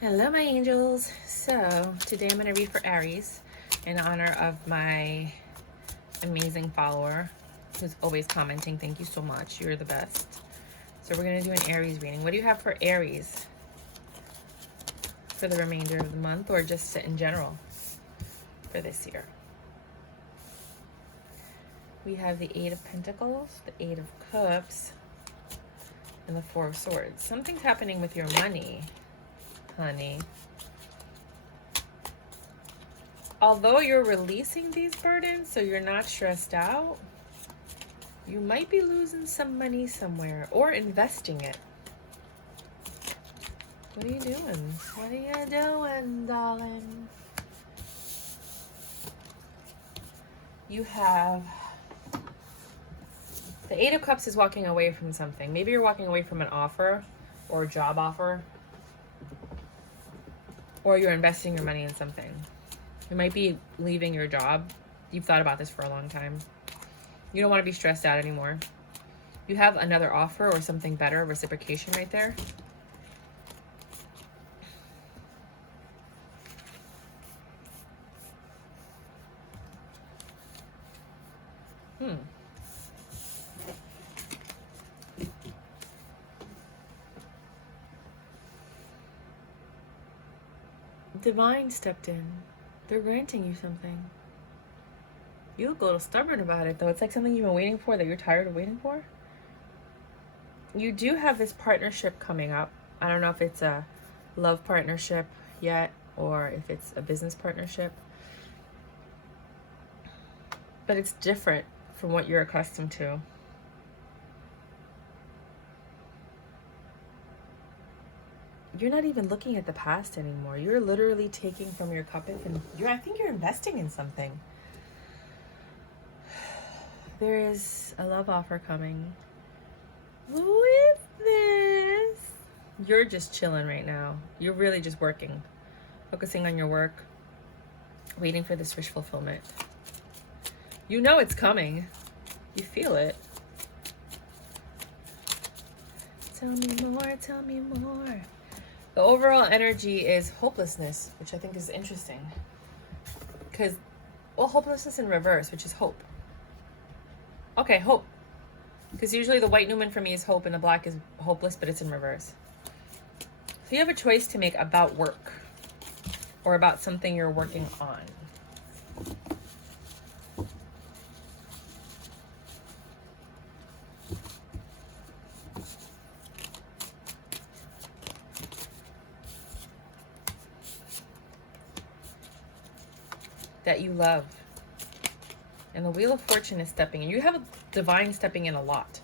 Hello, my angels. So, today I'm going to read for Aries in honor of my amazing follower who's always commenting. Thank you so much. You're the best. So, we're going to do an Aries reading. What do you have for Aries for the remainder of the month, or just in general for this year? We have the Eight of Pentacles, the Eight of Cups, and the Four of Swords. Something's happening with your money, honey. Although you're releasing these burdens, so you're not stressed out, you might be losing some money somewhere or investing it. What are you doing? What are you doing, darling? You have the Eight of Cups is walking away from something. Maybe you're walking away from an offer or a job offer, or you're investing your money in something. You might be leaving your job. You've thought about this for a long time. You don't want to be stressed out anymore. You have another offer or something better, reciprocation right there. Divine stepped in. They're granting you something. You look a little stubborn about it, though. It's like something you've been waiting for that you're tired of waiting for. You do have this partnership coming up. I don't know if it's a love partnership yet or if it's a business partnership. But it's different from what you're accustomed to. You're not even looking at the past anymore. You're literally taking from your cup and I think you're investing in something. There is a love offer coming. Who is this? You're just chilling right now. You're really just working, focusing on your work, waiting for this wish fulfillment. You know it's coming. You feel it. Tell me more, tell me more. The overall energy is hopelessness, which I think is interesting. Because, well, hopelessness in reverse, which is hope. Okay, hope. Because usually the white numen for me is hope and the black is hopeless, but it's in reverse. So you have a choice to make about work or about something you're working on. That you love. And the Wheel of Fortune is stepping in. You have a divine stepping in a lot.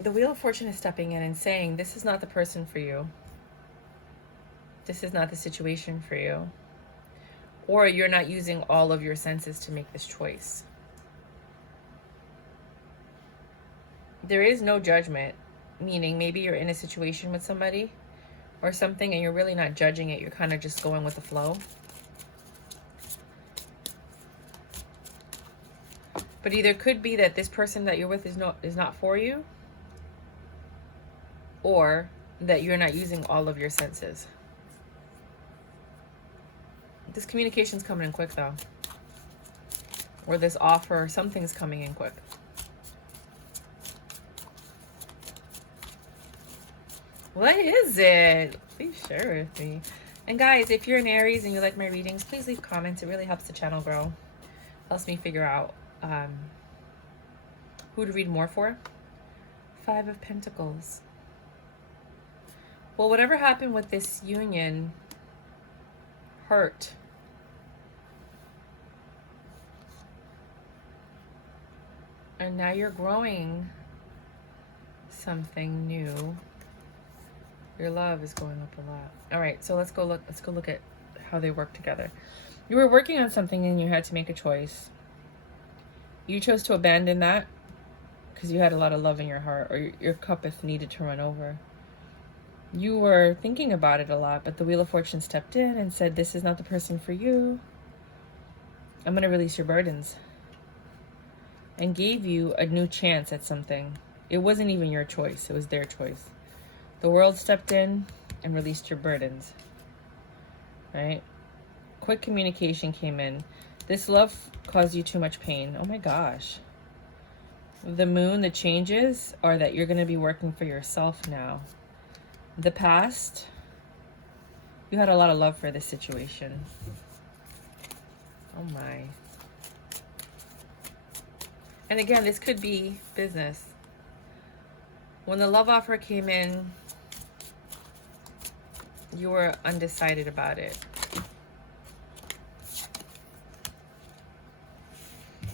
The Wheel of Fortune is stepping in and saying, this is not the person for you. This is not the situation for you. Or you're not using all of your senses to make this choice. There is no judgment, meaning maybe you're in a situation with somebody or something and you're really not judging it. You're kind of just going with the flow. But either could be that this person that you're with is not for you, or that you're not using all of your senses. This communication's coming in quick, though. Or this offer, something's coming in quick. What is it? Please share with me. And guys, if you're an Aries and you like my readings, please leave comments. It really helps the channel grow. Helps me figure out who to read more for. Five of Pentacles. Well, whatever happened with this union hurt. And now you're growing something new. Your love is going up a lot. All right, so let's go look at how they work together. You were working on something and you had to make a choice. You chose to abandon that because you had a lot of love in your heart, or your cup needed to run over. You were thinking about it a lot, but the Wheel of Fortune stepped in and said, this is not the person for you. I'm going to release your burdens. And gave you a new chance at something. It wasn't even your choice. It was their choice. The world stepped in. and released your burdens, right? Quick communication came in. This love caused you too much pain. Oh my gosh. The moon, the changes are that you're going to be working for yourself now. The past, you had a lot of love for this situation. Oh my. And again, this could be business. When the love offer came in, you were undecided about it.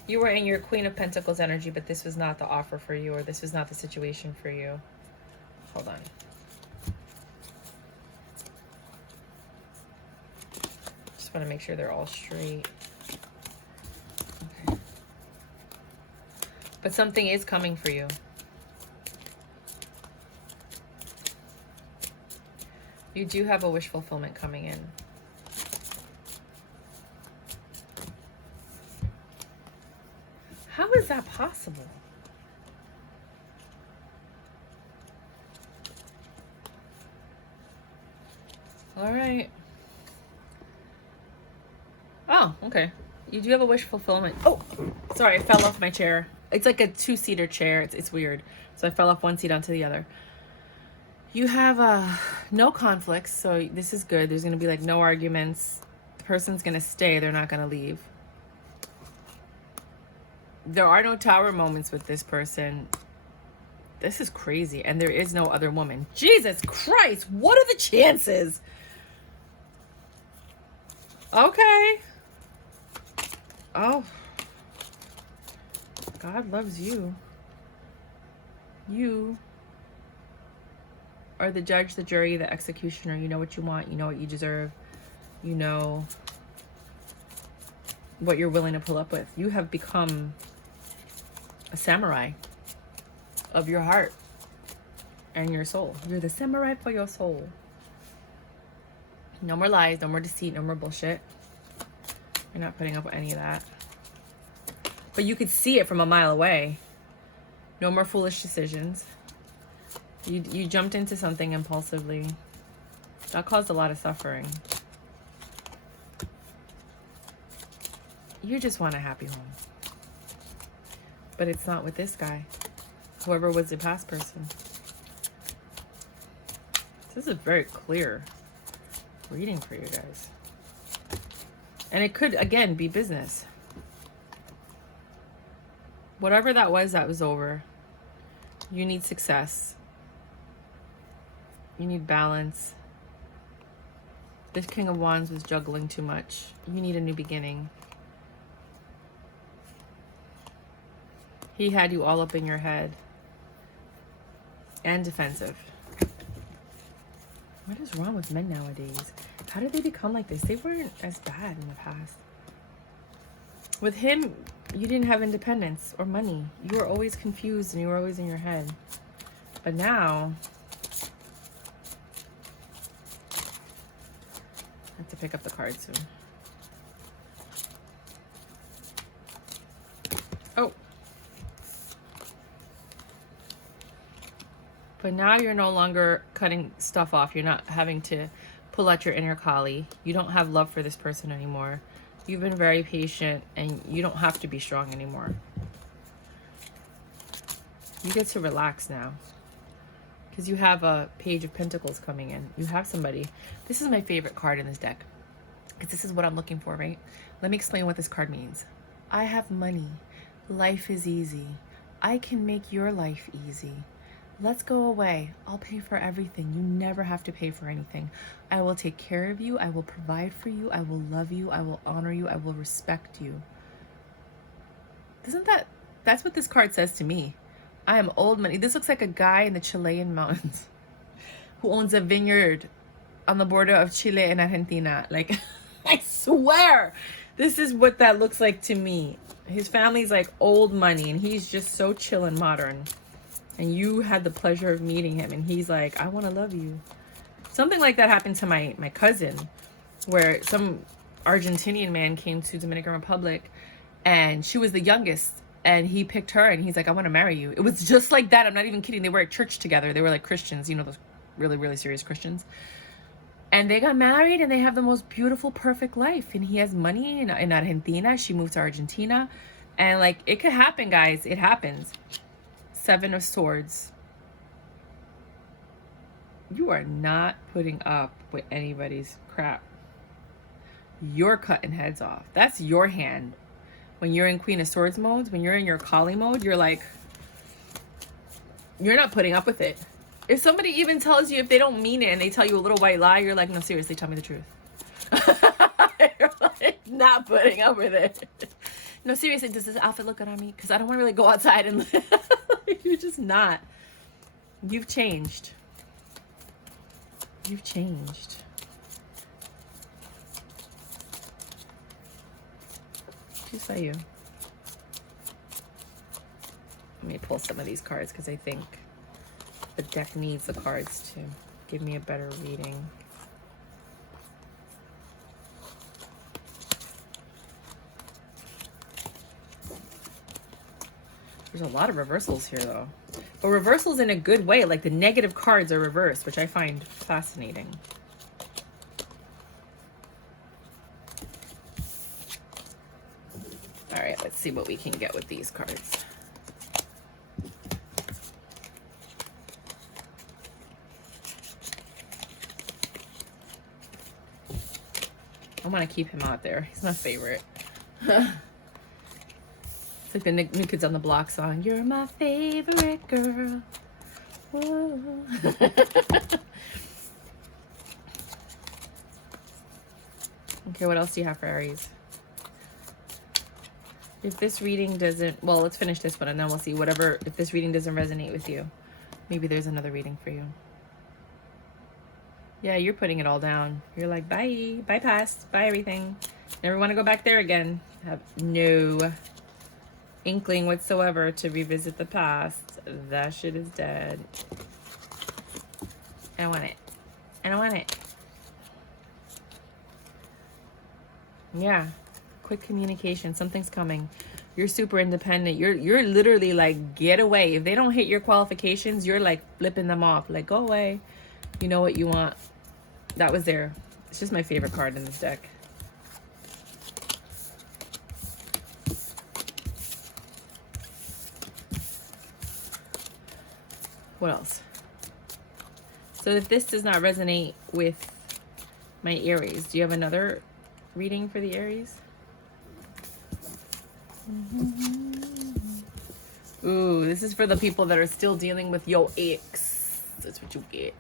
You were in your Queen of Pentacles energy, but this was not the offer for you, or this was not the situation for you. Hold on. Just want to make sure they're all straight. Okay. But something is coming for you. You do have a wish fulfillment coming in. How is that possible? All right. Oh, okay. You do have a wish fulfillment. Oh, sorry, I fell off my chair. It's like a two-seater chair. It's weird. So I fell off one seat onto the other. You have no conflicts, so this is good. There's going to be like no arguments. The person's going to stay. They're not going to leave. There are no tower moments with this person. This is crazy. And there is no other woman. Jesus Christ. What are the chances? Okay. Oh. God loves you. You are the judge, the jury, the executioner. You know what you want. You know what you deserve. You know what you're willing to pull up with. You have become a samurai of your heart and your soul. You're the samurai for your soul. No more lies, no more deceit, no more bullshit. You're not putting up with any of that. But you could see it from a mile away. No more foolish decisions. You jumped into something impulsively. That caused a lot of suffering. You just want a happy home. But it's not with this guy. Whoever was the past person. This is a very clear reading for you guys. And it could, again, be business. Whatever that was over. You need success. You need balance. This King of Wands was juggling too much. You need a new beginning. He had you all up in your head. And defensive. What is wrong with men nowadays? How did they become like this? They weren't as bad in the past. With him, you didn't have independence or money. You were always confused and you were always in your head. But now, I have to pick up the card soon. Oh. But now you're no longer cutting stuff off. You're not having to pull out your inner Kali. You don't have love for this person anymore. You've been very patient and you don't have to be strong anymore. You get to relax now. Because you have a Page of Pentacles coming in. You have somebody. This is my favorite card in this deck. Because this is what I'm looking for, right? Let me explain what this card means. I have money. Life is easy. I can make your life easy. Let's go away. I'll pay for everything. You never have to pay for anything. I will take care of you. I will provide for you. I will love you. I will honor you. I will respect you. That's what this card says to me. I am old money. This looks like a guy in the Chilean mountains who owns a vineyard on the border of Chile and Argentina. Like, I swear, this is what that looks like to me. His family's like old money and he's just so chill and modern. And you had the pleasure of meeting him and he's like, I want to love you. Something like that happened to my cousin, where some Argentinian man came to Dominican Republic and she was the youngest and he picked her and he's like, I want to marry you. It was just like that. I'm not even kidding. They were at church together. They were like Christians, you know, those really, really serious Christians. And they got married and they have the most beautiful, perfect life. And he has money in Argentina. She moved to Argentina. And like, it could happen, guys. It happens. 7 of Swords. You are not putting up with anybody's crap. You're cutting heads off. That's your hand. When you're in Queen of Swords mode, when you're in your Kali mode, you're like, you're not putting up with it. If somebody even tells you, if they don't mean it and they tell you a little white lie, you're like, no, seriously, tell me the truth. You're like, not putting up with it. No, seriously, does this outfit look good on me? Because I don't want to really go outside and you're just not. You've changed. You've changed. Just by you. Let me pull some of these cards because I think the deck needs the cards to give me a better reading. There's a lot of reversals here though. But reversals in a good way, like the negative cards are reversed, which I find fascinating. All right, let's see what we can get with these cards. I want to keep him out there. He's my favorite. It's like the New Kids on the Block song. You're my favorite girl. Whoa. Okay, what else do you have for Aries? If this reading doesn't, well, let's finish this one and then we'll see whatever, if this reading doesn't resonate with you, maybe there's another reading for you. Yeah, you're putting it all down. You're like, bye, bye past, bye everything. Never want to go back there again. Have no inkling whatsoever to revisit the past. That shit is dead. I don't want it. I don't want it. Yeah. Quick communication. Something's coming. You're super independent. You're literally like, get away. If they don't hit your qualifications, you're like flipping them off. Like, go away. You know what you want. That was there. It's just my favorite card in this deck. What else? So if this does not resonate with my Aries, do you have another reading for the Aries? Ooh, this is for the people that are still dealing with your ex. That's what you get.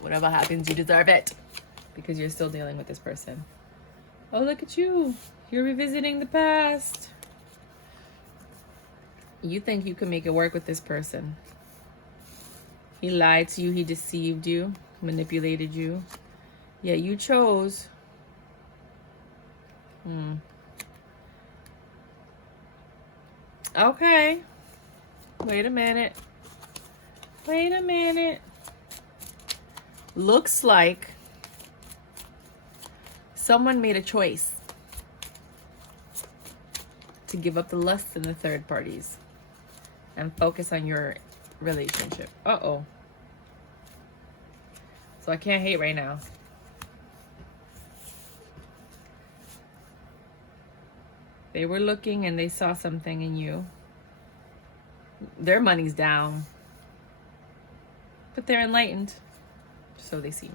Whatever happens, you deserve it. Because you're still dealing with this person. Oh, look at you. You're revisiting the past. You think you can make it work with this person. He lied to you. He deceived you. Manipulated you. Yet you chose. Okay. Wait a minute. Wait a minute. Looks like someone made a choice to give up the lust in the third parties and focus on your relationship. Uh-oh. So I can't hate right now. They were looking and they saw something in you. Their money's down. But they're enlightened. So they seem.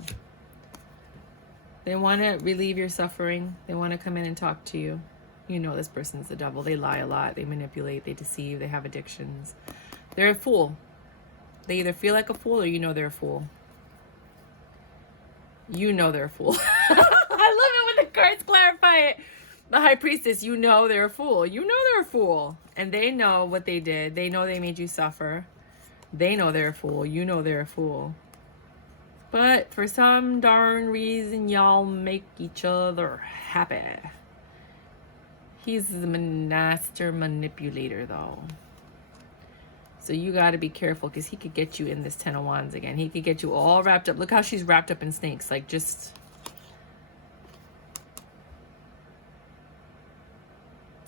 They want to relieve your suffering. They want to come in and talk to you. You know this person's the devil. They lie a lot. They manipulate. They deceive. They have addictions. They're a fool. They either feel like a fool or you know they're a fool. You know they're a fool. I love it when the cards clarify it. The High Priestess, you know they're a fool. You know they're a fool. And they know what they did. They know they made you suffer. They know they're a fool. You know they're a fool. But for some darn reason, y'all make each other happy. He's the master manipulator, though. So you got to be careful because he could get you in this 10 of Wands again. He could get you all wrapped up. Look how she's wrapped up in snakes. Like, just...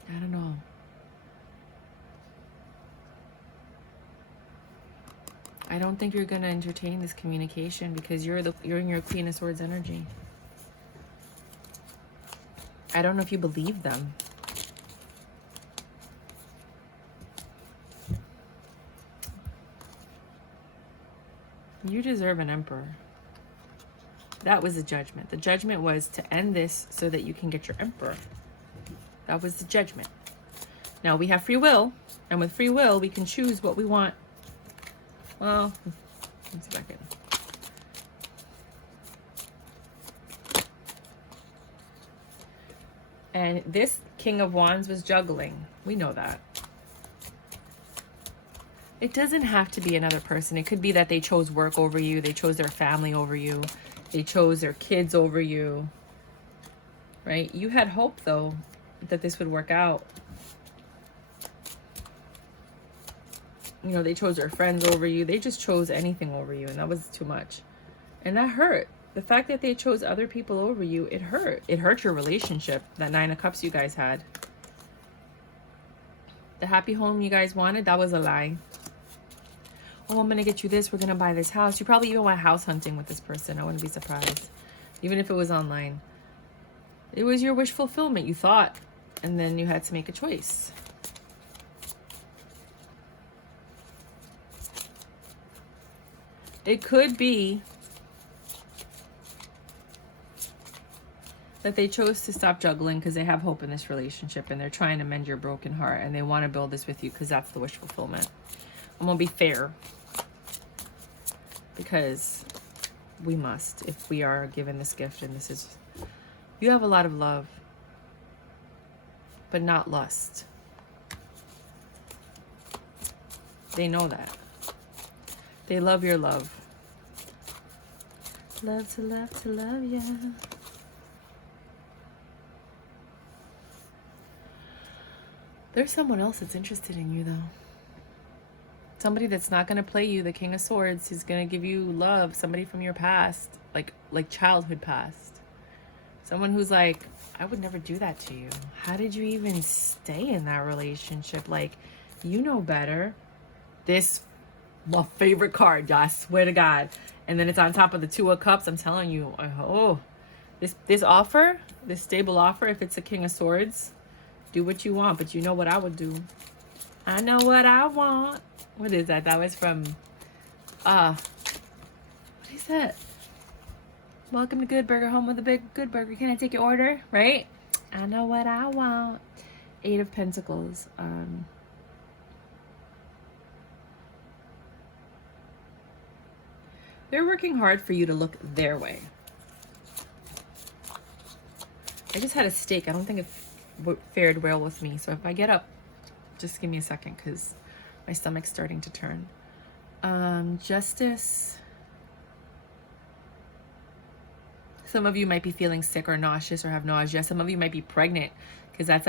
I don't know. I don't think you're gonna entertain this communication because you're in your Queen of Swords energy. I don't know if you believe them. You deserve an Emperor. That was the judgment. The judgment was to end this so that you can get your Emperor. That was the judgment. Now we have free will, and with free will, we can choose what we want. Well, let's back in. And this King of Wands was juggling. We know that. It doesn't have to be another person. It could be that they chose work over you. They chose their family over you. They chose their kids over you. Right? You had hope, though, that this would work out. You know, they chose their friends over you. They just chose anything over you, and that was too much. And that hurt. The fact that they chose other people over you, it hurt. It hurt your relationship, that 9 of Cups you guys had. The happy home you guys wanted, that was a lie. Oh, I'm going to get you this. We're going to buy this house. You probably even went house hunting with this person. I wouldn't be surprised. Even if it was online. It was your wish fulfillment. You thought. And then you had to make a choice. It could be that they chose to stop juggling because they have hope in this relationship and they're trying to mend your broken heart and they want to build this with you because that's the wish fulfillment. I'm going to be fair because we must if we are given this gift, and this is, you have a lot of love, but not lust. They know that. They love your love. Love to love ya. There's someone else that's interested in you, though. Somebody that's not going to play you, the King of Swords, who's going to give you love. Somebody from your past, like childhood past. Someone who's like, I would never do that to you. How did you even stay in that relationship? Like, you know better. This, my favorite card, I swear to God. And then it's on top of the 2 of Cups. I'm telling you, oh, this offer, this stable offer, if it's a King of Swords, do what you want, but you know what I would do. I know what I want. What is that? That was from, what is that? Welcome to Good Burger, home with a big Good Burger. Can I take your order? Right? I know what I want. 8 of Pentacles. They're working hard for you to look their way. I just had a steak. I don't think it fared well with me. So if I get up, just give me a second because my stomach's starting to turn. Justice. Some of you might be feeling sick or nauseous or have nausea. Some of you might be pregnant because that's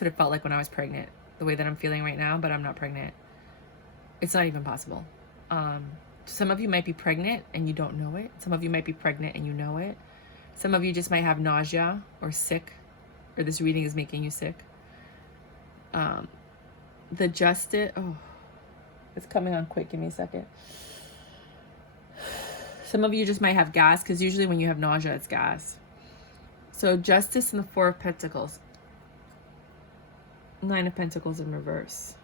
what it felt like when I was pregnant. The way that I'm feeling right now, but I'm not pregnant. It's not even possible. Some of you might be pregnant and you don't know it. Some of you might be pregnant and you know it. Some of you just might have nausea or sick, or this reading is making you sick. The Justice, oh, it's coming on quick. Give me a second. Some of you just might have gas because usually when you have nausea, it's gas. So Justice and the 4 of Pentacles. 9 of Pentacles in reverse.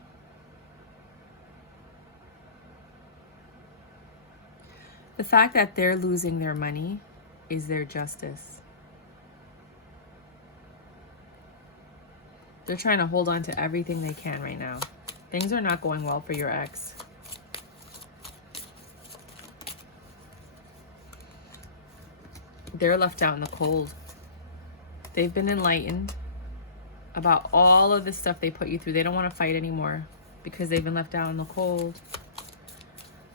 The fact that they're losing their money is their justice. They're trying to hold on to everything they can right now. Things are not going well for your ex. They're left out in the cold. They've been enlightened about all of the stuff they put you through. They don't want to fight anymore because they've been left out in the cold.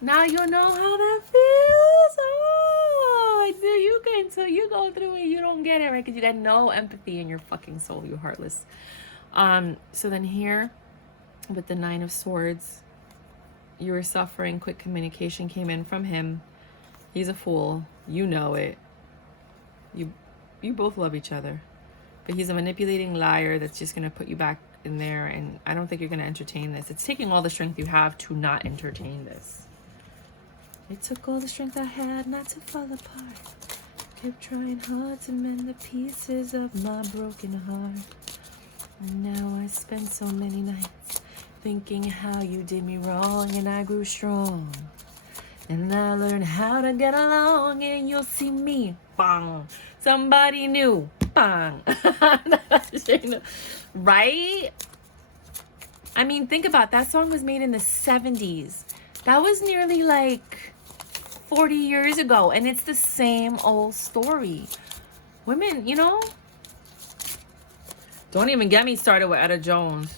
Now you know how that feels. Oh, so you go through it, you don't get it, right? Because you got no empathy in your fucking soul, you heartless. So then here, with the 9 of Swords, you were suffering. Quick communication came in from him. He's a fool. You know it. You both love each other. But he's a manipulating liar that's just going to put you back in there. And I don't think you're going to entertain this. It's taking all the strength you have to not entertain this. It took all the strength I had not to fall apart. Kept trying hard to mend the pieces of my broken heart. And now I spend so many nights thinking how you did me wrong, and I grew strong. And I learned how to get along, and you'll see me, bang, somebody new, bang. Right? I mean, think about it. That song was made in the 70s. That was nearly like 40 years ago, and it's the same old story. Women, you know, don't even get me started with Etta Jones.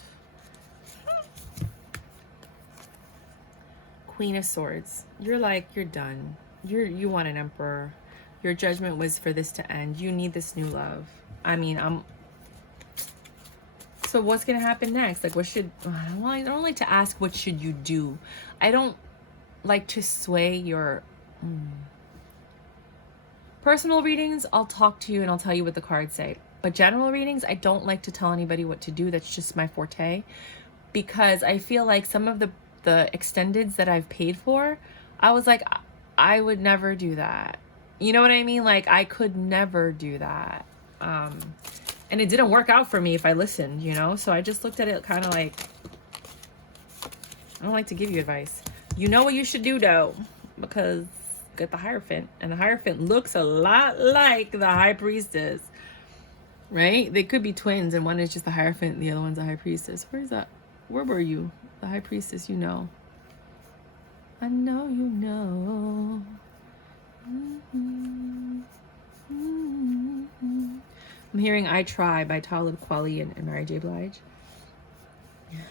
Queen of Swords. You're like, you're done. You want an emperor. Your judgment was for this to end. You need this new love. I mean, so what's gonna happen next? Like, what should, well, I don't like to ask what should you do. I don't like to sway your personal readings. I'll talk to you and I'll tell you what the cards say. But general readings, I don't like to tell anybody what to do. That's just my forte, because I feel like some of the extendeds that I've paid for, I was like, I would never do that. You know what I mean? Like, I could never do that. And it didn't work out for me if I listened, you know? So I just looked at it kind of like, I don't like to give you advice. You know what you should do though, because get the Hierophant, and the Hierophant looks a lot like the High Priestess, right? They could be twins, and one is just the Hierophant and the other one's the High Priestess. Where is that? Where were you? The High Priestess, you know. I know you know. I'm hearing I Try by Talib Kweli and Mary J. Blige.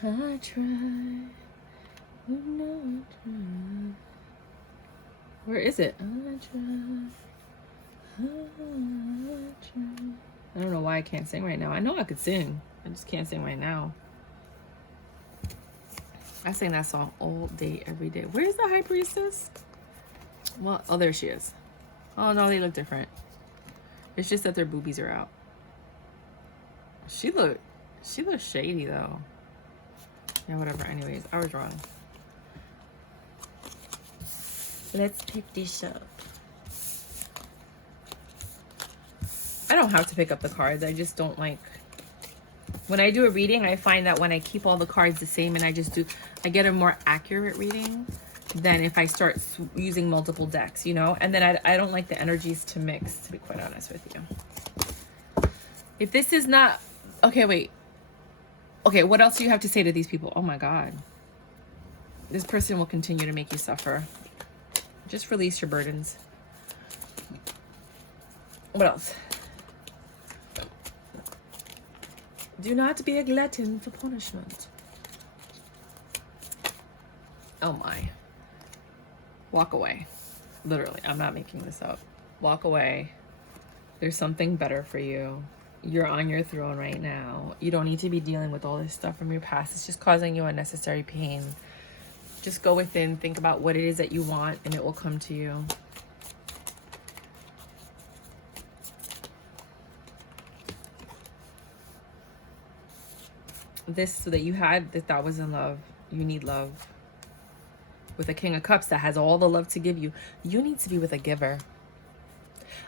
I try. You know I try. Where is it? I try. I don't know why I can't sing right now. I know I could sing. I just can't sing right now. I sing that song all day, every day. Where's the High Priestess? Well, oh, there she is. Oh, no, they look different. It's just that their boobies are out. She looks shady, though. Yeah, whatever. Anyways, I was wrong. Let's pick this up. I don't have to pick up the cards. I just don't like... When I do a reading, I find that when I keep all the cards the same and I get a more accurate reading than if I start using multiple decks, you know? And then I don't like the energies to mix, to be quite honest with you. If this is not... Okay, wait. Okay, what else do you have to say to these people? Oh my God. This person will continue to make you suffer. Just release your burdens. What else? Do not be a glutton for punishment. Oh my. Walk away. Literally, I'm not making this up. Walk away. There's something better for you. You're on your throne right now. You don't need to be dealing with all this stuff from your past. It's just causing you unnecessary pain. Just go within, think about what it is that you want, and it will come to you. This that you had, that was in love. You need love. With a King of Cups that has all the love to give you, you need to be with a giver.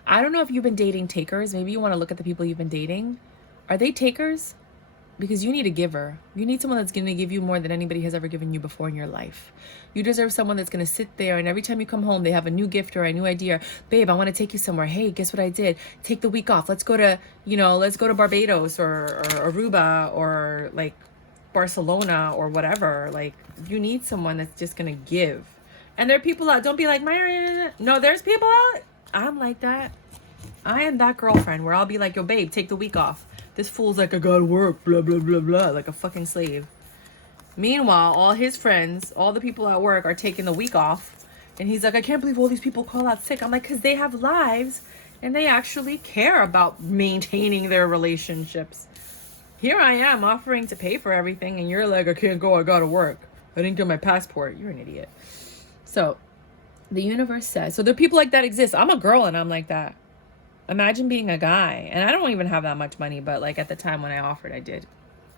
I don't know if you've been dating takers. Maybe you want to look at the people you've been dating. Are they takers? Because you need a giver. You need someone that's going to give you more than anybody has ever given you before in your life. You deserve someone that's going to sit there, and every time you come home, they have a new gift or a new idea. Babe, I want to take you somewhere. Hey, guess what I did? Take the week off. Let's go to, let's go to Barbados or Aruba or like Barcelona or whatever. Like, you need someone that's just going to give. And there are people out. Don't be like, no, there's people out. I'm like that. I am that girlfriend where I'll be like, yo, babe, take the week off. This fool's like, I gotta work, blah, blah, blah, blah, like a fucking slave. Meanwhile, all his friends, all the people at work are taking the week off. And he's like, I can't believe all these people call out sick. I'm like, because they have lives and they actually care about maintaining their relationships. Here I am offering to pay for everything, and you're like, I can't go, I gotta work. I didn't get my passport. You're an idiot. So the universe says, so there are people like that exist. I'm a girl and I'm like that. Imagine being a guy. And I don't even have that much money, but like at the time when I offered, I did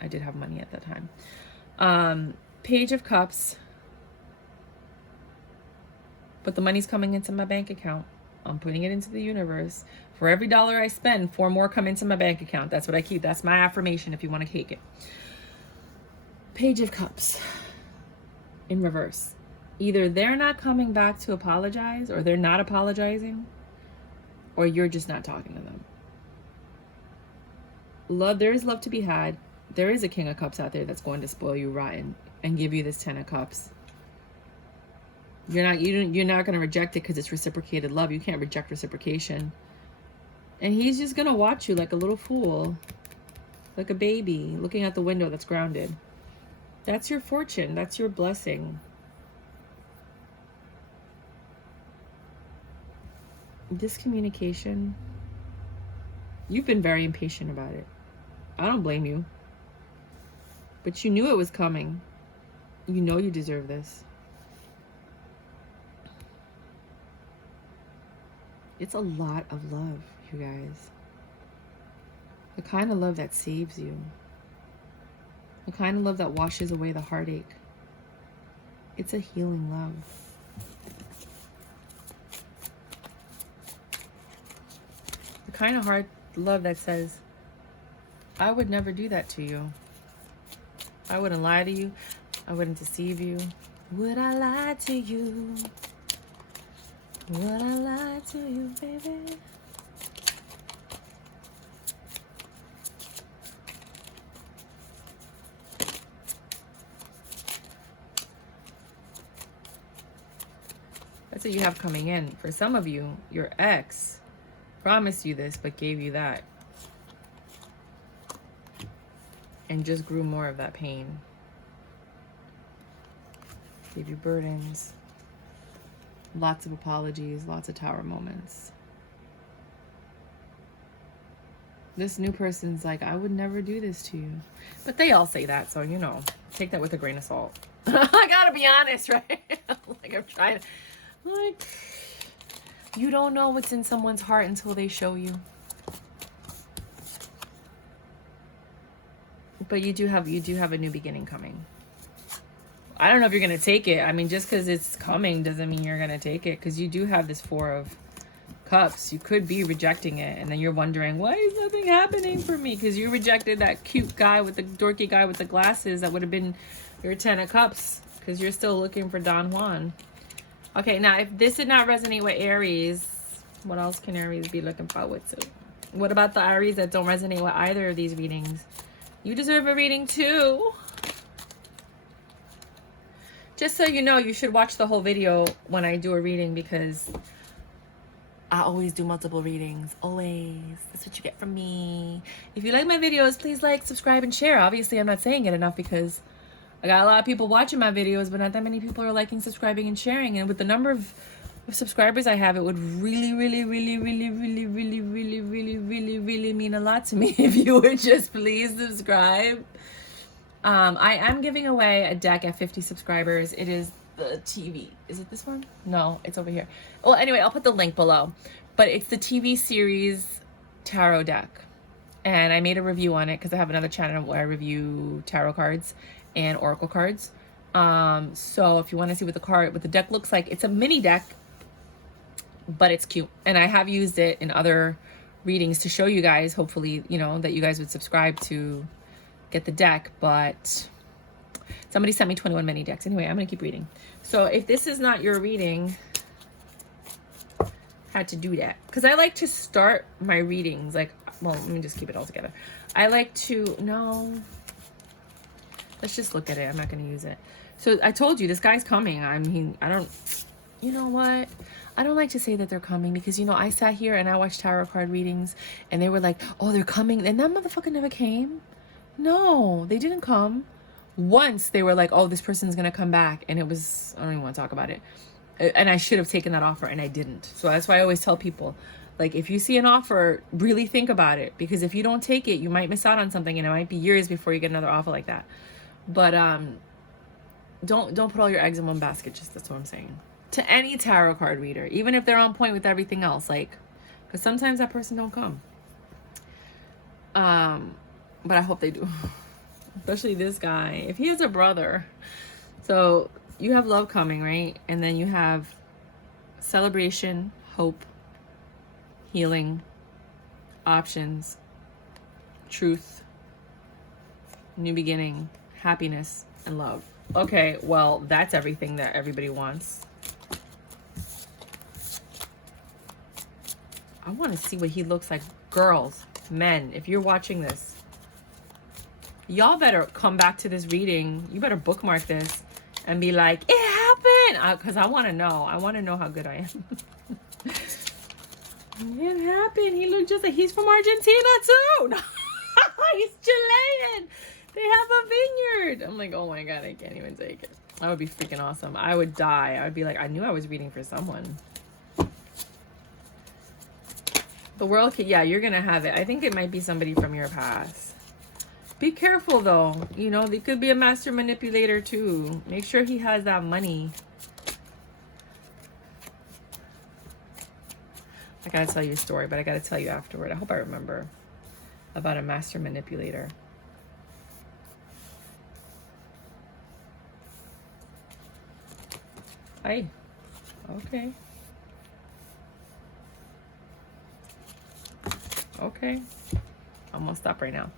have money at that time. Page of Cups. but the money's coming into my bank account. I'm putting it into the universe. For every dollar I spend, 4 more come into my bank account. That's what I keep. That's my affirmation if you want to take it. Page of Cups in reverse. Either they're not coming back to apologize, or they're not apologizing, or you're just not talking to them. Love, there is love to be had. There is a King of Cups out there that's going to spoil you rotten and give you this 10 of Cups. You're not going to reject it because it's reciprocated love. You can't reject reciprocation. And he's just going to watch you like a little fool, like a baby looking out the window that's grounded. That's your fortune. That's your blessing. This communication, you've been very impatient about it. I don't blame you. But you knew it was coming. You know you deserve this. It's a lot of love, you guys. The kind of love that saves you. The kind of love that washes away the heartache. It's a healing love. The kind of hard love that says, I would never do that to you. I wouldn't lie to you. I wouldn't deceive you. Would I lie to you? Would I lie to you, baby? That's what you have coming in. For some of you, your ex promised you this, but gave you that. And just grew more of that pain. Gave you burdens. Lots of apologies, lots of tower moments. This new person's like, I would never do this to you. But they all say that, so, you know, take that with a grain of salt. I gotta be honest, right? Like, I'm trying to, like, you don't know what's in someone's heart until they show you. But you do have a new beginning coming. I don't know if you're going to take it. I mean, just because it's coming doesn't mean you're going to take it, because you do have this 4 of Cups. You could be rejecting it, and then you're wondering, why is nothing happening for me? Because you rejected that cute guy with the dorky guy with the glasses that would have been your 10 of Cups, because you're still looking for Don Juan. Okay, now if this did not resonate with Aries, what else can Aries be looking forward to? What about the Aries that don't resonate with either of these readings? You deserve a reading too. Just so you know, you should watch the whole video when I do a reading, because I always do multiple readings. Always. That's what you get from me. If you like my videos, please like, subscribe, and share. Obviously, I'm not saying it enough because I got a lot of people watching my videos, but not that many people are liking, subscribing, and sharing. And with the number of subscribers I have, it would really, really, really, really, really, really, really, really, really, really mean a lot to me if you would just please subscribe. I am giving away a deck at 50 subscribers. It is the TV. Is it this one? No, it's over here. Well, anyway, I'll put the link below. But it's the TV series tarot deck. And I made a review on it because I have another channel where I review tarot cards and oracle cards. So if you want to see what the deck looks like, it's a mini deck, but it's cute. And I have used it in other readings to show you guys, hopefully, you know, that you guys would subscribe to get the deck. But somebody sent me 21 mini decks. Anyway, I'm going to keep reading. So if this is not your reading, had to do that. Because I like to start my readings like, well, let me just keep it all together. I like to, no, let's just look at it. I'm not going to use it. So I told you, this guy's coming. I mean, you know what? I don't like to say that they're coming because, you know, I sat here and I watched tarot card readings and they were like, oh, they're coming. And that motherfucker never came. No, they didn't come. Once they were like, oh, this person's going to come back. And it was, I don't even want to talk about it. And I should have taken that offer and I didn't. So that's why I always tell people, like, if you see an offer, really think about it. Because if you don't take it, you might miss out on something and it might be years before you get another offer like that. But don't put all your eggs in one basket. Just that's what I'm saying. To any tarot card reader, even if they're on point with everything else, like, because sometimes that person don't come. But I hope they do. Especially this guy. If he has a brother. So you have love coming, right? And then you have celebration, hope, healing, options, truth, new beginning, happiness, and love. Okay, well, that's everything that everybody wants. I want to see what he looks like. Girls, men, if you're watching this, y'all better come back to this reading. You better bookmark this and be like, it happened. Because I want to know. I want to know how good I am. It happened. He looked just like he's from Argentina too. He's Chilean. They have a vineyard. I'm like, oh my God, I can't even take it. That would be freaking awesome. I would die. I would be like, I knew I was reading for someone. The world, yeah, you're going to have it. I think it might be somebody from your past. Be careful though. You know, they could be a master manipulator too. Make sure he has that money. I got to tell you a story, but I got to tell you afterward. I hope I remember about a master manipulator. Hi. Okay. Okay. I'm gonna stop right now.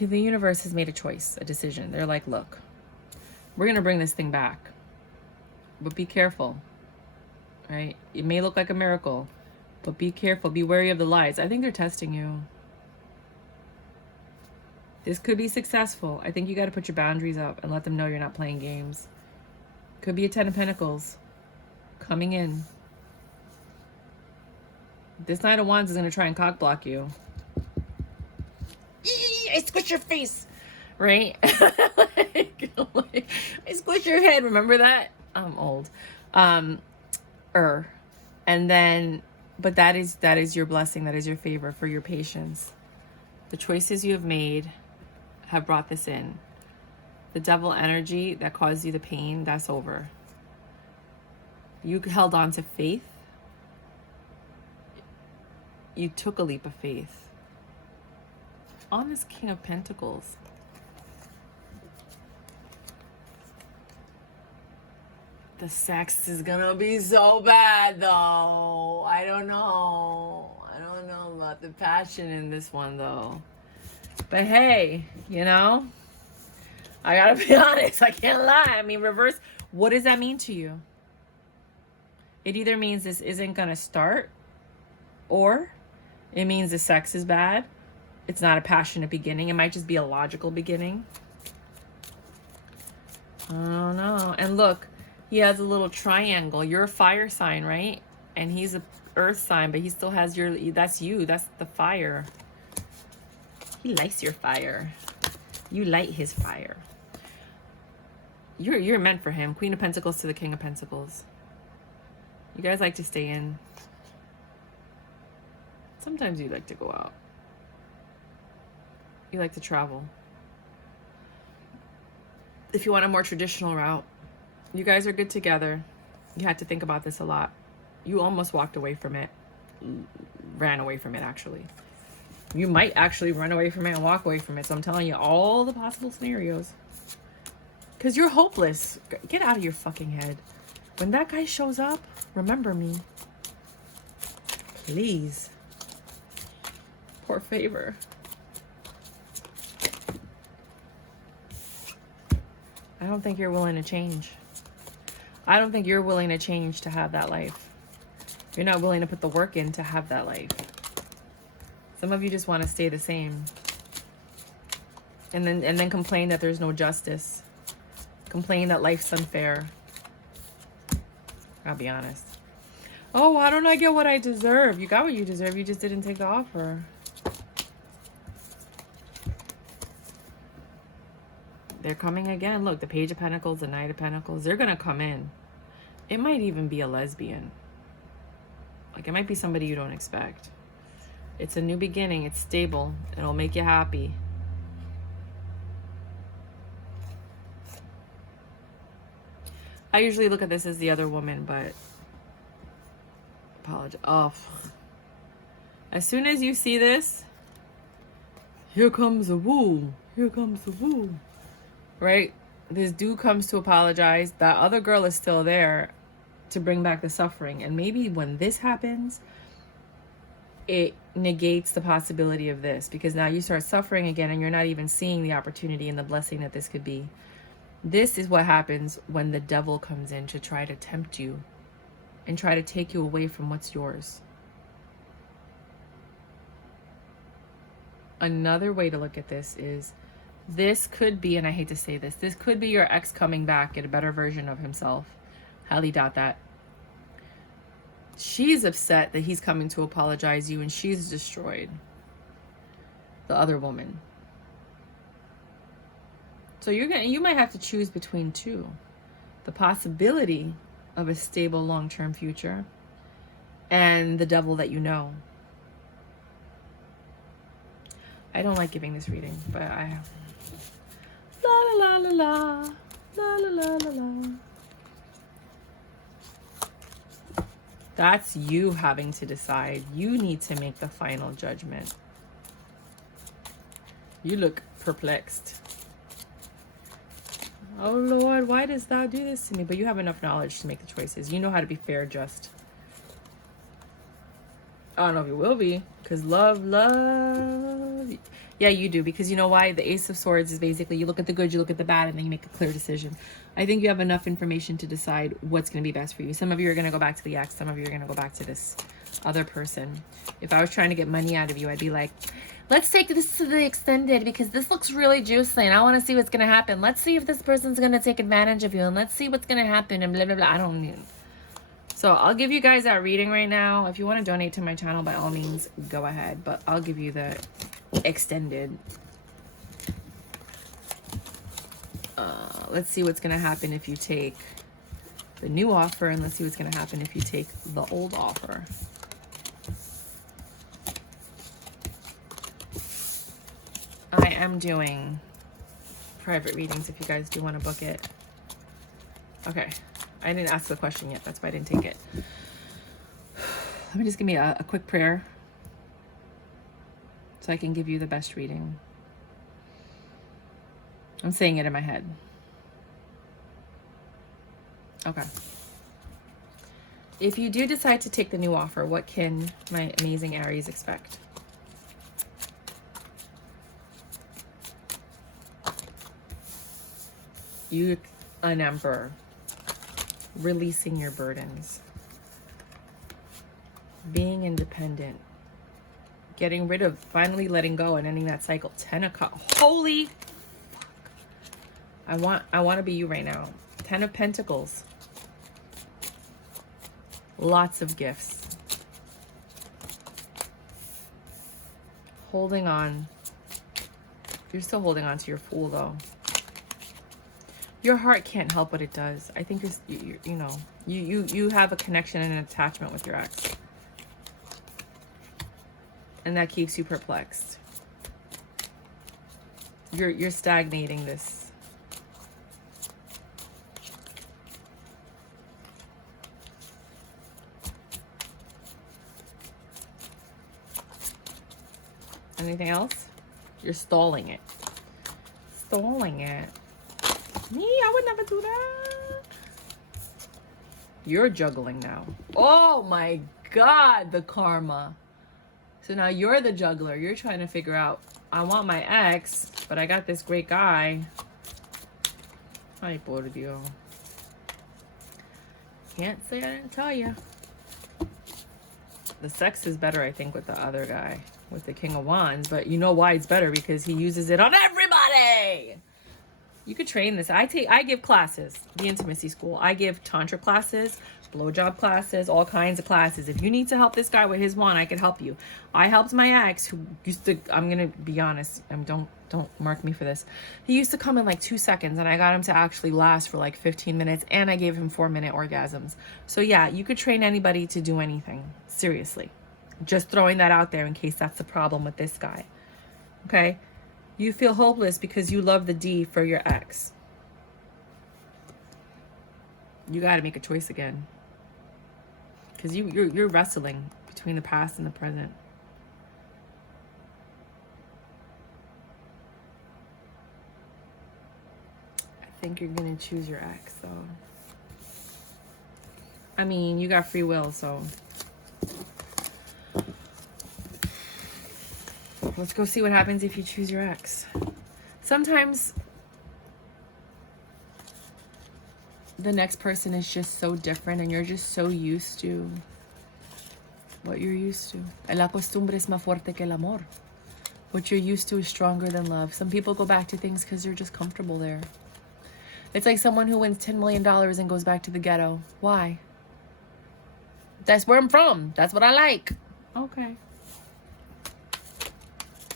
The universe has made a choice, a decision. They're like, look, we're gonna bring this thing back, but be careful, right? It may look like a miracle, but be careful. Be wary of the lies. I think they're testing you. This could be successful. I think you got to put your boundaries up and let them know you're not playing games. Could be a 10 of Pentacles coming in. This Knight of Wands is going to try and cock block you. I squish your face, right? like, I squish your head. Remember that? I'm old. And then, but that is your blessing. That is your favor for your patience. The choices you have made have brought this in. The devil energy that caused you the pain, that's over. You held on to faith. You took a leap of faith. On this King of Pentacles. The sex is gonna be so bad though. I don't know about the passion in this one though. But hey, you know, I gotta be honest, I can't lie. I mean, reverse, what does that mean to you? It either means this isn't gonna start, or it means the sex is bad. It's not a passionate beginning. It might just be a logical beginning. I don't know. And look, he has a little triangle. You're a fire sign, right? And he's a earth sign, but he still has your, that's you. That's the fire. He likes your fire. You light his fire. You're meant for him. Queen of Pentacles to the King of Pentacles. You guys like to stay in. Sometimes you like to go out. You like to travel. If you want a more traditional route, you guys are good together. You had to think about this a lot. You almost walked away from it. Ran away from it, actually. You might actually run away from it and walk away from it. So I'm telling you all the possible scenarios. Because you're hopeless. Get out of your fucking head. When that guy shows up, remember me. Please. Por favor. I don't think you're willing to change. I don't think you're willing to change to have that life. You're not willing to put the work in to have that life. Some of you just want to stay the same. And then complain that there's no justice. Complain that life's unfair. I'll be honest. Oh, why don't I get what I deserve? You got what you deserve. You just didn't take the offer. They're coming again. Look, the Page of Pentacles, the Knight of Pentacles. They're going to come in. It might even be a lesbian. Like, it might be somebody you don't expect. It's a new beginning. It's stable. It'll make you happy. I usually look at this as the other woman, but apologize. Oh, as soon as you see this, here comes the woo. Here comes the woo. Right? This dude comes to apologize. That other girl is still there. to bring back the suffering. And maybe when this happens, it negates the possibility of this, because now you start suffering again and you're not even seeing the opportunity and the blessing that this could be. This is what happens when the devil comes in to try to tempt you and try to take you away from what's yours. Another way to look at this is, this could be, and I hate to say this could be your ex coming back at a better version of himself. Highly doubt that. She's upset that he's coming to apologize you, and she's destroyed, the other woman. So you might have to choose between two. The possibility of a stable long-term future and the devil that you know. I don't like giving this reading, but I la la la la la la la la la. That's you having to decide. You need to make the final judgment. You look perplexed. Oh Lord, why does thou do this to me? But you have enough knowledge to make the choices. You know how to be fair, just. I don't know if you will be, because love. Yeah, you do, because you know why? The Ace of Swords is basically, you look at the good, you look at the bad, and then you make a clear decision. I think you have enough information to decide what's going to be best for you. Some of you are going to go back to the ex. Some of you are going to go back to this other person. If I was trying to get money out of you, I'd be like, let's take this to the extended, because this looks really juicy and I want to see what's going to happen. Let's see if this person's going to take advantage of you, and let's see what's going to happen, and blah, blah, blah. I don't need. So I'll give you guys that reading right now. If you want to donate to my channel, by all means, go ahead. But I'll give you the extended. Let's see what's going to happen if you take the new offer, and let's see what's going to happen if you take the old offer. I am doing private readings if you guys do want to book it. Okay. I didn't ask the question yet. That's why I didn't take it. Let me just give me a quick prayer so I can give you the best reading. I'm saying it in my head. Okay. If you do decide to take the new offer, what can my amazing Aries expect? You, an Emperor. Releasing your burdens, being independent, getting rid of, finally letting go and ending that cycle. 10 of Cups. Holy fuck. I want to be you right now. 10 of Pentacles. Lots of gifts. Holding on. You're still holding on to your Fool though. Your heart can't help what it does. I think you have a connection and an attachment with your ex. And that keeps you perplexed. You're stagnating this. Anything else? You're stalling it. Stalling it. Me, I would never do that. You're juggling now. Oh my God, the karma. So now you're the juggler. You're trying to figure out, I want my ex, but I got this great guy. Ay, por Dios. Can't say I didn't tell you. The sex is better, I think, with the other guy, with the King of Wands. But you know why it's better? Because he uses it on everybody. You could train this. I give classes, the intimacy school. I give tantra classes, blowjob classes, all kinds of classes. If you need to help this guy with his wand, I could help you. I helped my ex who used to, I'm going to be honest, don't mark me for this. He used to come in like 2 seconds, and I got him to actually last for like 15 minutes, and I gave him 4-minute orgasms. So yeah, you could train anybody to do anything. Seriously. Just throwing that out there in case that's the problem with this guy. Okay? You feel hopeless because you love the D for your ex. You got to make a choice again. Because you're wrestling between the past and the present. I think you're going to choose your ex, though. I mean, you got free will, so. Let's go see what happens if you choose your ex. Sometimes the next person is just so different and you're just so used to what you're used to. La costumbre es más fuerte que el amor. What you're used to is stronger than love. Some people go back to things because they're just comfortable there. It's like someone who wins $10 million and goes back to the ghetto. Why? That's where I'm from. That's what I like. Okay.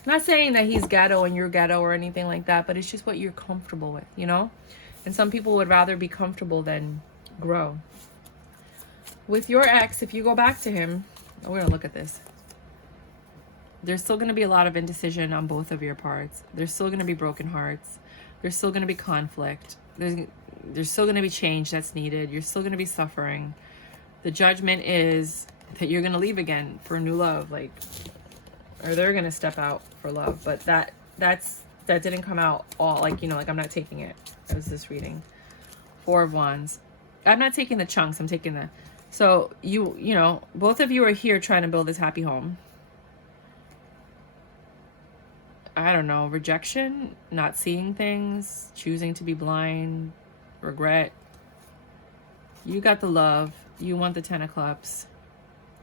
Not saying that he's ghetto and you're ghetto or anything like that, but it's just what you're comfortable with, you know? And some people would rather be comfortable than grow. With your ex, if you go back to him, we're going to look at this. There's still going to be a lot of indecision on both of your parts. There's still going to be broken hearts. There's still going to be conflict. There's still going to be change that's needed. You're still going to be suffering. The judgment is that you're going to leave again for new love, like, or they're going to step out for love. But that didn't come out all, like, you know, like, I'm not taking it as this reading. 4 of Wands. I'm not taking the chunks. I'm taking the, so you know, both of you are here trying to build this happy home. I don't know, rejection, not seeing things, choosing to be blind, regret. You got the love. You want the 10 of Cups.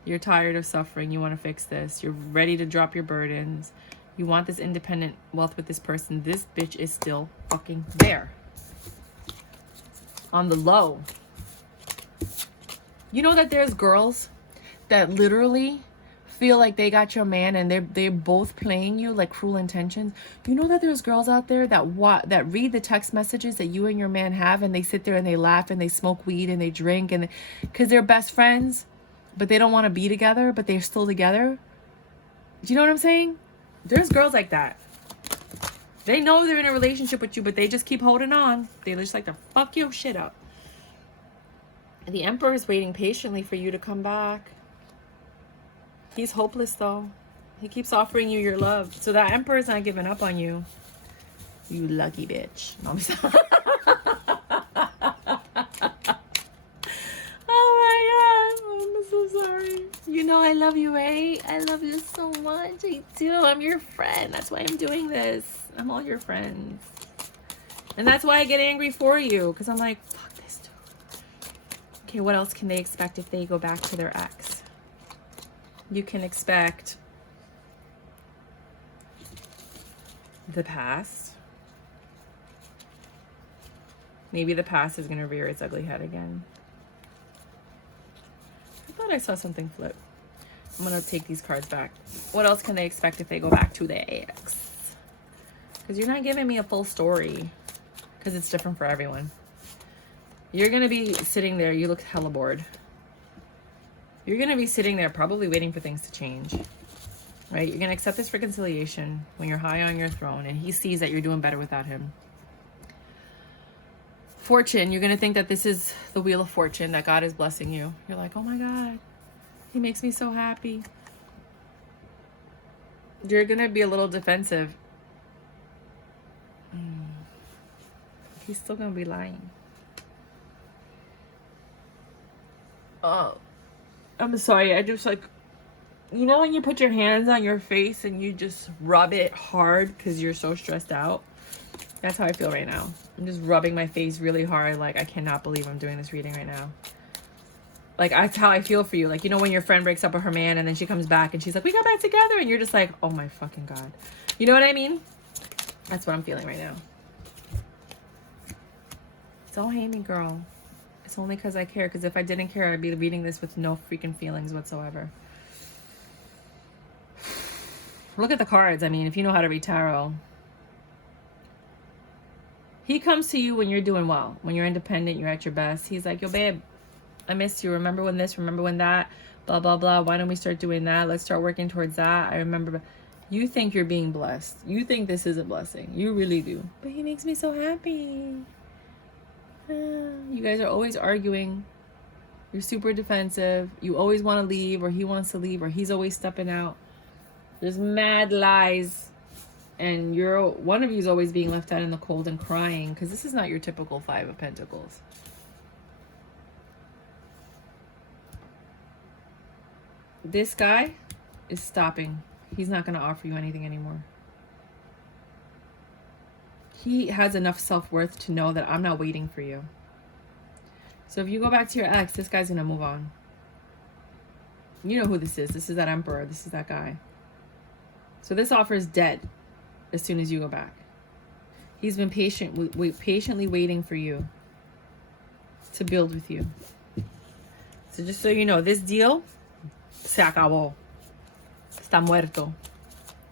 You're tired of suffering. You want to fix this. You're ready to drop your burdens. You want this independent wealth with this person. This bitch is still fucking there. On the low. You know that there's girls that literally feel like they got your man and they're both playing you like Cruel Intentions. You know that there's girls out there that read the text messages that you and your man have, and they sit there and they laugh and they smoke weed and they drink, and because they're best friends, but they don't want to be together, but they're still together. Do you know what I'm saying? There's girls like that. They know they're in a relationship with you, but they just keep holding on. They just like to fuck your shit up. The Emperor is waiting patiently for you to come back. He's hopeless, though. He keeps offering you your love. So that Emperor is not giving up on you. You lucky bitch. No, I'm sorry. Oh, my God. I'm so sorry. You know I love you, right? I love you so much. I do. I'm your friend. That's why I'm doing this. I'm all your friends. And that's why I get angry for you. Because I'm like, fuck this dude. Okay, what else can they expect if they go back to their ex? You can expect the past. Maybe the past is going to rear its ugly head again. I thought I saw something flip. I'm going to take these cards back. What else can they expect if they go back to their ex? Because you're not giving me a full story. Because it's different for everyone. You're going to be sitting there. You look hella bored. You're going to be sitting there probably waiting for things to change, right? You're going to accept this reconciliation when you're high on your throne and he sees that you're doing better without him. Fortune, you're going to think that this is the wheel of fortune, that God is blessing you. You're like, oh my God, he makes me so happy. You're going to be a little defensive. He's still going to be lying. Oh. I'm sorry, I just like, you know when you put your hands on your face and you just rub it hard because you're so stressed out? That's how I feel right now. I'm just rubbing my face really hard, like I cannot believe I'm doing this reading right now. Like, that's how I feel for you. Like, you know when your friend breaks up with her man and then she comes back and she's like, we got back together, and you're just like, oh my fucking God. You know what I mean? That's what I'm feeling right now. Don't hate me, girl. It's only because I care. Because if I didn't care, I'd be reading this with no freaking feelings whatsoever. Look at the cards. I mean, if you know how to read tarot. He comes to you when you're doing well. When you're independent, you're at your best. He's like, yo, babe, I miss you. Remember when this? Remember when that? Blah, blah, blah. Why don't we start doing that? Let's start working towards that. I remember. You think you're being blessed. You think this is a blessing. You really do. But he makes me so happy. You guys are always arguing. You're super defensive. You always want to leave, or he wants to leave, or he's always stepping out. There's mad lies. And one of you is always being left out in the cold and crying, because this is not your typical 5 of Pentacles. This guy is stopping. He's not going to offer you anything anymore. He has enough self-worth to know that I'm not waiting for you. So if you go back to your ex, this guy's going to move on. You know who this is. This is that emperor. This is that guy. So this offer is dead as soon as you go back. He's been patiently waiting for you to build with you. So just so you know, this deal, se acabó. Está muerto.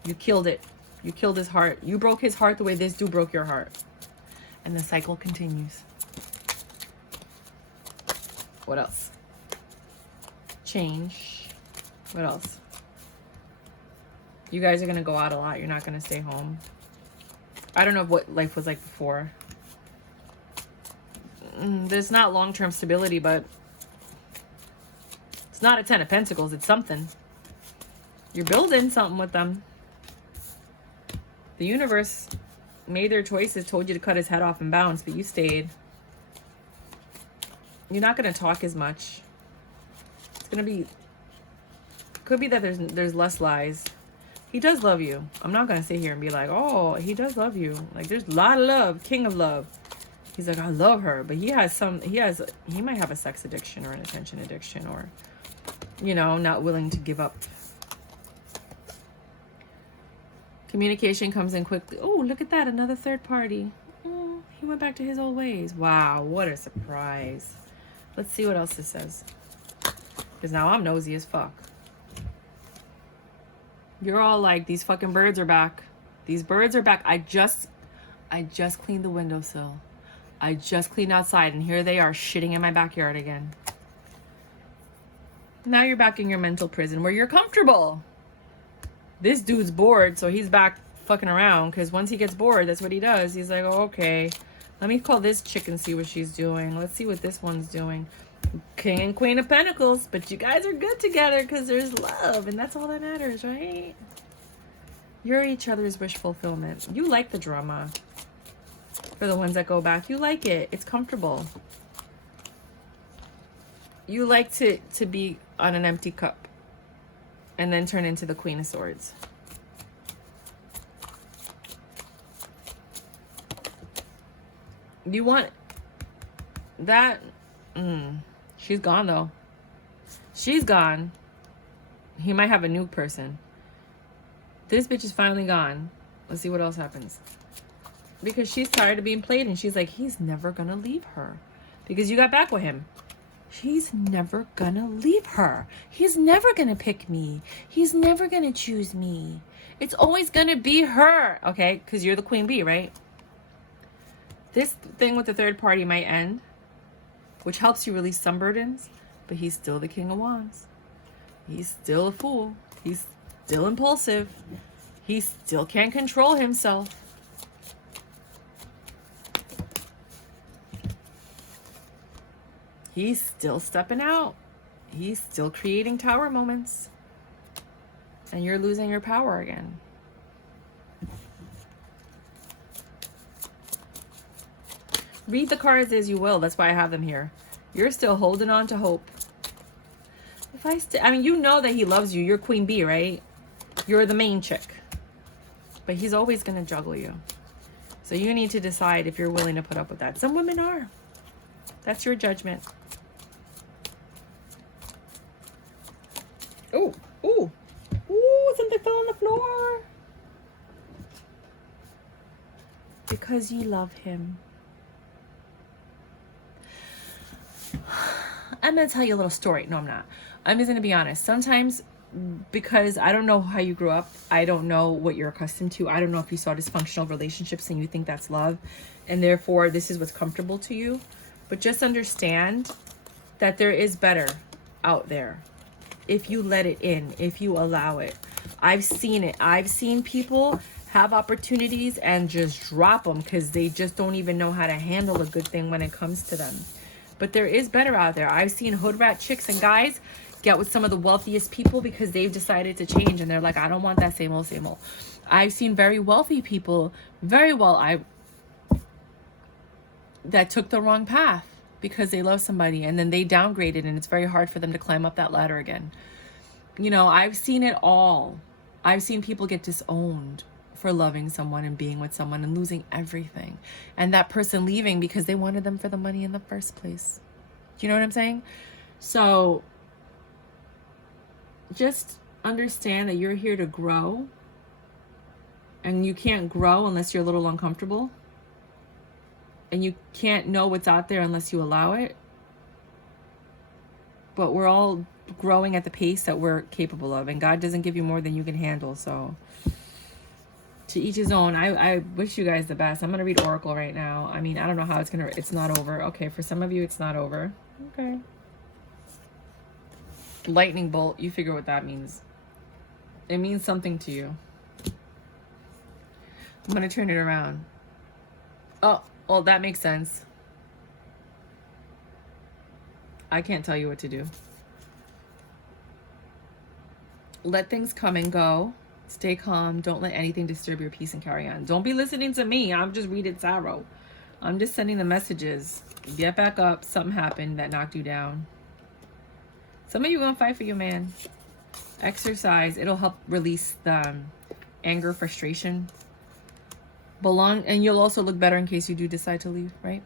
You killed it. You killed his heart. You broke his heart the way this dude broke your heart. And the cycle continues. What else? Change. What else? You guys are going to go out a lot. You're not going to stay home. I don't know what life was like before. There's not long-term stability, but it's not a 10 of Pentacles. It's something. You're building something with them. The universe made their choices, told you to cut his head off and bounce, but you stayed. You're not going to talk as much. It's going to be... Could be that there's less lies. He does love you. I'm not going to sit here and be like, oh, he does love you. Like, there's a lot of love. King of love. He's like, I love her. But he might have a sex addiction or an attention addiction or, you know, not willing to give up. Communication comes in quickly. Oh, look at that. Another third party. Oh, he went back to his old ways. Wow, what a surprise. Let's see what else this says. Because now I'm nosy as fuck. You're all like, these fucking birds are back. These birds are back. I just cleaned the windowsill. I just cleaned outside and here they are shitting in my backyard again. Now you're back in your mental prison where you're comfortable. This dude's bored, so he's back fucking around because once he gets bored, that's what he does. He's like, oh, okay, let me call this chick and see what she's doing. Let's see what this one's doing. King and Queen of Pentacles, but you guys are good together because there's love and that's all that matters, right? You're each other's wish fulfillment. You like the drama. For the ones that go back, you like it. It's comfortable. You like to be on an empty cup and then turn into the Queen of Swords. You want that? She's gone though. She's gone. He might have a new person. This bitch is finally gone. Let's see what else happens. Because she's tired of being played and she's like, he's never gonna leave her. Because you got back with him. He's never gonna leave her. He's never gonna pick me. He's never gonna choose me. It's always gonna be her. Okay, because you're the queen bee, right? This thing with the third party might end, which helps you release some burdens, but he's still the King of Wands. He's still a fool. He's still impulsive. He still can't control himself. He's still stepping out. He's still creating tower moments. And you're losing your power again. Read the cards as you will. That's why I have them here. You're still holding on to hope. I mean, you know that he loves you. You're Queen Bee, right? You're the main chick. But he's always going to juggle you. So you need to decide if you're willing to put up with that. Some women are. That's your judgment. Oh, ooh, ooh, something fell on the floor. Because you love him. I'm going to tell you a little story. No, I'm not. I'm just going to be honest. Sometimes, because I don't know how you grew up, I don't know what you're accustomed to. I don't know if you saw dysfunctional relationships and you think that's love, and therefore this is what's comfortable to you. But just understand that there is better out there if you let it in, if you allow it. I've seen it. I've seen people have opportunities and just drop them because they just don't even know how to handle a good thing when it comes to them. But there is better out there. I've seen hood rat chicks and guys get with some of the wealthiest people because they've decided to change and they're like, I don't want that same old, same old. I've seen very wealthy people, that took the wrong path because they love somebody and then they downgraded and it's very hard for them to climb up that ladder again. You know, I've seen it all. I've seen people get disowned for loving someone and being with someone and losing everything. And that person leaving because they wanted them for the money in the first place. Do you know what I'm saying? So just understand that you're here to grow. And you can't grow unless you're a little uncomfortable. And you can't know what's out there unless you allow it. But we're all growing at the pace that we're capable of. And God doesn't give you more than you can handle. So to each his own. I wish you guys the best. I'm going to read Oracle right now. I mean, I don't know how it's not over. Okay, for some of you, it's not over. Okay. Lightning bolt. You figure what that means. It means something to you. I'm going to turn it around. Oh, well, that makes sense. I can't tell you what to do. Let things come and go. Stay calm. Don't let anything disturb your peace and carry on. Don't be listening to me. I'm just reading tarot. I'm just sending the messages. Get back up. Something happened that knocked you down. Some of you going to fight for your man. Exercise. It'll help release the anger, frustration. And you'll also look better in case you do decide to leave, right?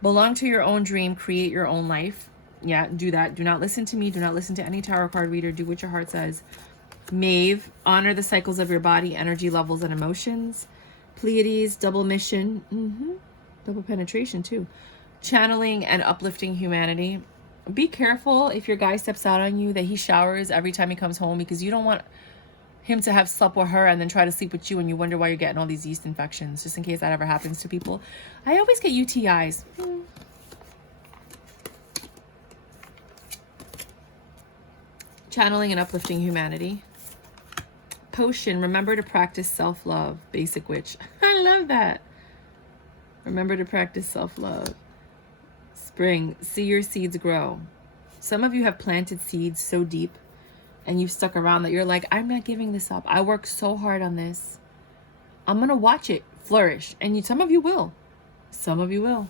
Belong to your own dream. Create your own life. Yeah, do that. Do not listen to me. Do not listen to any tarot card reader. Do what your heart says. Maeve, honor the cycles of your body, energy levels, and emotions. Pleiades, double mission. Double penetration, too. Channeling and uplifting humanity. Be careful if your guy steps out on you that he showers every time he comes home, because you don't want him to have slept with her and then try to sleep with you and you wonder why you're getting all these yeast infections, just in case that ever happens to people. I always get UTIs. Channeling and uplifting humanity. Potion, remember to practice self-love. Basic witch. I love that. Remember to practice self-love. Spring, see your seeds grow. Some of you have planted seeds so deep and you've stuck around that you're like, I'm not giving this up. I worked so hard on this. I'm going to watch it flourish. And some of you will. Some of you will.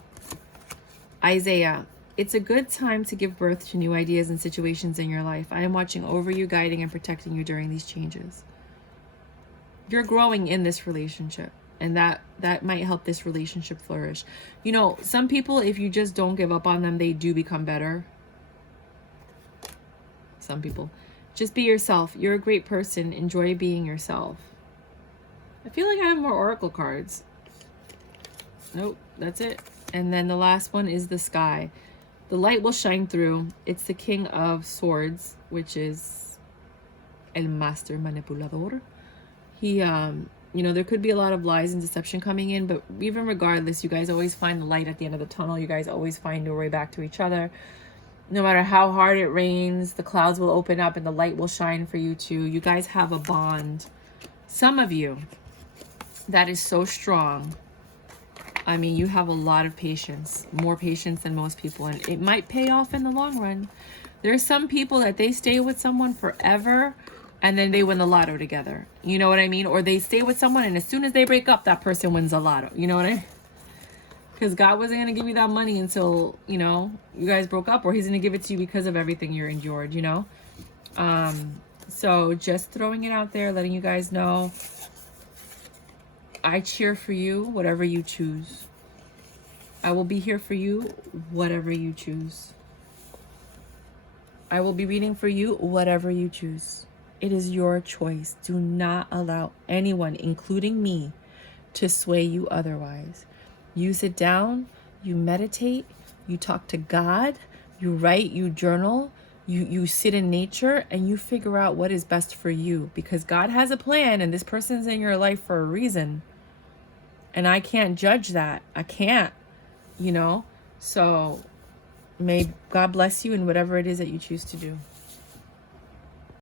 Isaiah, it's a good time to give birth to new ideas and situations in your life. I am watching over you, guiding and protecting you during these changes. You're growing in this relationship, and that might help this relationship flourish. You know, some people, if you just don't give up on them, they do become better. Some people. Just be yourself. You're a great person. Enjoy being yourself. I feel like I have more oracle cards. Nope, that's it. And then the last one is the sky. The light will shine through. It's the King of Swords, which is El Master Manipulador. He, you know, there could be a lot of lies and deception coming in, but even regardless, you guys always find the light at the end of the tunnel. You guys always find your way back to each other. No matter how hard it rains, the clouds will open up and the light will shine for you too. You guys have a bond. Some of you, that is so strong. I mean, you have a lot of patience, more patience than most people, and it might pay off in the long run. There's some people that they stay with someone forever and then they win the lotto together. You know what I mean? Or they stay with someone and as soon as they break up, that person wins the lotto. You know what I mean? Because God wasn't going to give you that money until, you know, you guys broke up, or he's going to give it to you because of everything you endured, you know? So just throwing it out there, letting you guys know, I cheer for you, whatever you choose. I will be here for you, whatever you choose. I will be reading for you, whatever you choose. It is your choice. Do not allow anyone, including me, to sway you otherwise. You sit down, you meditate, you talk to God, you write, you journal, you sit in nature, and you figure out what is best for you, because God has a plan and this person's in your life for a reason. And I can't judge that. I can't, you know? So may God bless you in whatever it is that you choose to do.